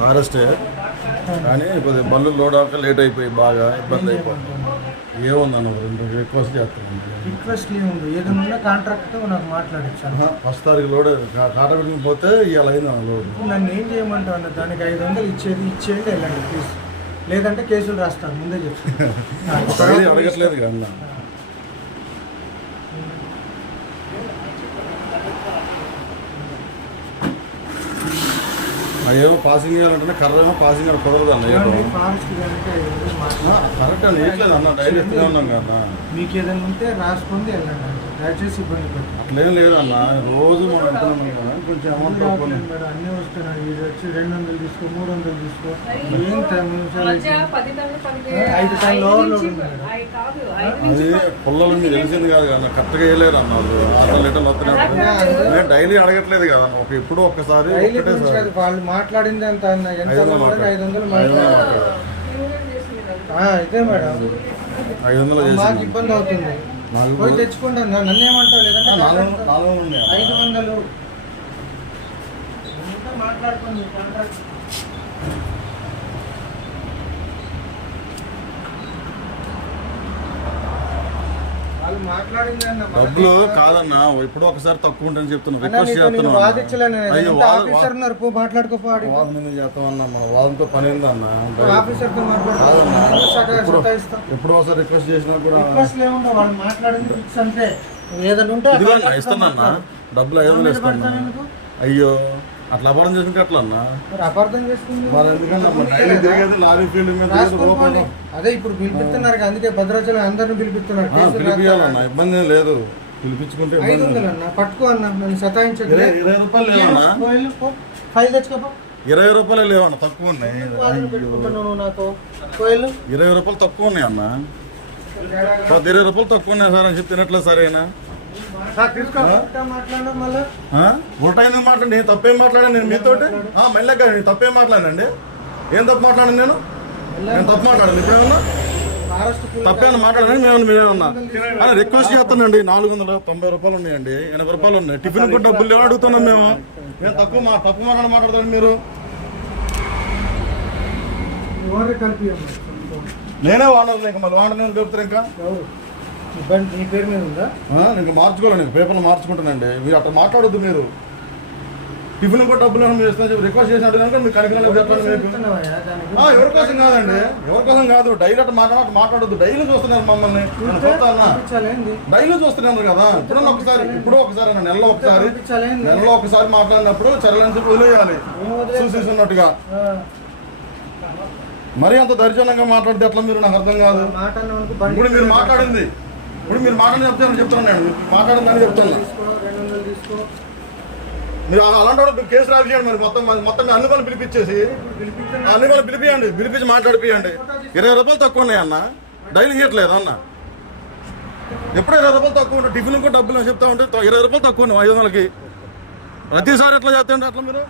ఫారెస్టే కానీ కొద్దిగా బళ్ళు లోడ్ అవ్వక లేట్ అయిపోయి బాగా ఇబ్బంది అయిపోతుంది. ఏముందన్న రిక్వెస్ట్ చేస్తున్నాను. రిక్వెస్ట్ ఏముంది, ఏదైనా కాంట్రాక్ట్ నాకు మాట్లాడించాను. ఫస్ట్ తారీఖు లోడ్ కాట పోతే ఇవాళ అయింది లోడ్. నన్ను ఏం చేయమంటావు అన్న, దానికి 500 ఇచ్చేయండి వెళ్ళండి ప్లీజ్, లేదంటే కేసులు రాస్తారు ముందే చెప్తాను. అడగట్లేదు కదా ఏమో పాసింగ్ చేయాలంటే కర్ర ఏమో పాసింగ్ అని కుదరదు అన్న. కరెక్ట్ అండి, ఇట్లేదు అన్న, డైలీ ఇస్తూనే ఉన్నాం కదా. మీకు ఏదైనా ఉంటే రాసుకుంది వెళ్ళండి, దయచేసి ఇబ్బంది పెట్టండి. అట్లేం లేదు అన్న, రోజు మనం వెళ్తున్నాం కదా, కొంచెం అమౌంట్ అన్నీ వస్తున్నాయి. ఇది వచ్చి 200 తీసుకో, 300 తీసుకో, ఏం 5 టైంలో అది పుల్లలు మీకు తెలిసింది కాదు కదా, కరెక్ట్గా వేయలేరు అన్న. వాళ్ళు లీటర్లు వస్తున్నాయి, నేను డైలీ అడగట్లేదు కదా, ఎప్పుడో ఒక్కసారి వాళ్ళు మాట్లాడింది అంత 500 ఇదే మేడం. 500 మాకు ఇబ్బంది అవుతుంది, పోయి తెచ్చుకోండి అన్న. నన్ను ఏమంటావు, లేదంటే 500 మాట్లాడుకోండి. డబ్బులు కాదన్నా, ఎప్పుడో ఒకసారి తక్కువ ఉంటాయని చెప్తున్నా, రిక్వెస్ట్ చేస్తున్నాను. వాదన చేస్తామన్నా, మన వాదనతో పని ఉందన్న. ఎప్పుడో ఒకసారి రిక్వెస్ట్ చేసినా కూడా ఇస్తానన్నా, డబ్బులు 500 ఇస్తాను. అయ్యో అట్లా అపార్థం చేసుకుంటే ఎట్లా అన్నా? అపార్థం చేసుకుంది లారీ ఫీల్డ్ మీద అదే ఇప్పుడు పిలిపిస్తున్నారు, అందుకే భద్రాచలం అందరిని పిలిపిస్తున్నారు. పిలిపియాలన్నా, ఇబ్బంది ఏం లేదు, పిలిపించుకుంటే 500 అన్న. పట్టుకో అన్న, నన్ను సతాయించదు. 20 రూపాయలు లేవన్నా, ఫైల్ తెచ్చుకోపో. 20 రూపాయలు లేవన్నా, తక్కువ ఉన్నాయి. 20 రూపాయలు తక్కువ ఉన్నాయి అన్న, 20 రూపాయలు తక్కువ ఉన్నాయి సార్ అని చెప్తే తినట్లేదు సరేనా? ఉల్టా ఎందుకు మాట్లాడి, నేను తప్పేం మాట్లాడాను నేను మీతోటి? మళ్ళీ నేను తప్పేం మాట్లాడానండి? ఏం తప్పు మాట్లాడాను నేను తప్పు మాట్లాడాను? ఇప్పుడేమన్నా తప్పేమన్నా మాట్లాడాను మేమన్నా? రిక్వెస్ట్ చేస్తానండి. 490 రూపాయలు ఉన్నాయండి, 80 రూపాయలు ఉన్నాయి. టిఫిన్ కూడా డబ్బులు లేవని అడుగుతున్నాం మేము. నేను తప్పు మాట్లాడతాను మీరు? నేనే వాడలేదు, ఇంకా మళ్ళీ వాడని కలుపుతారు. ఇంకా నీ పేరు మీద ఉందా? ఇంకా మార్చుకోవాలి, పేపర్లు మార్చుకుంటానండి. మీరు అట్లా మాట్లాడొద్దు. మీరు టిఫిన్ కూడా డబ్బులు రిక్వెస్ట్ చేసినట్టు మీరు కనుక ఎవరి కోసం కాదండి, ఎవరి కోసం కాదు. డైలీ అట్లా మాట్లాడొద్దు. డైలీ చూస్తున్నారు మమ్మల్ని, డైలీ చూస్తున్నారు కదా. ఎప్పుడో ఒకసారి నెలలో ఒకసారి మాట్లాడినప్పుడు చర్యలని చెప్పి వదిలేయాలి చూసేస్తున్నట్టుగా. మరీ అంత దర్శనంగా మాట్లాడితే ఎట్లా మీరు? నాకు అర్థం కాదు. ఇప్పుడు మీరు మాట్లాడింది చెప్తాను నేను, మాట్లాడిందని చెప్తాను. మీరు అలాంటి కేసు రాసేయండి. మరి మొత్తం అన్ని పనులు పిలిపించేసి అన్ని పనులు పిలిపించి మాట్లాడిపియండి. 20 రూపాయలు తక్కువ ఉన్నాయి అన్న, డైలీ ఇవ్వట్లేదు అన్న. ఎప్పుడు 20 రూపాయలు తక్కువ ఉంటాయి, టిఫిన్ కూడా డబ్బులు చెప్తా ఉంటే 20 రూపాయలు తక్కువ ఉన్నాయి 500కి. ప్రతిసారి ఎట్లా చేస్తాండి అట్లా మీరు?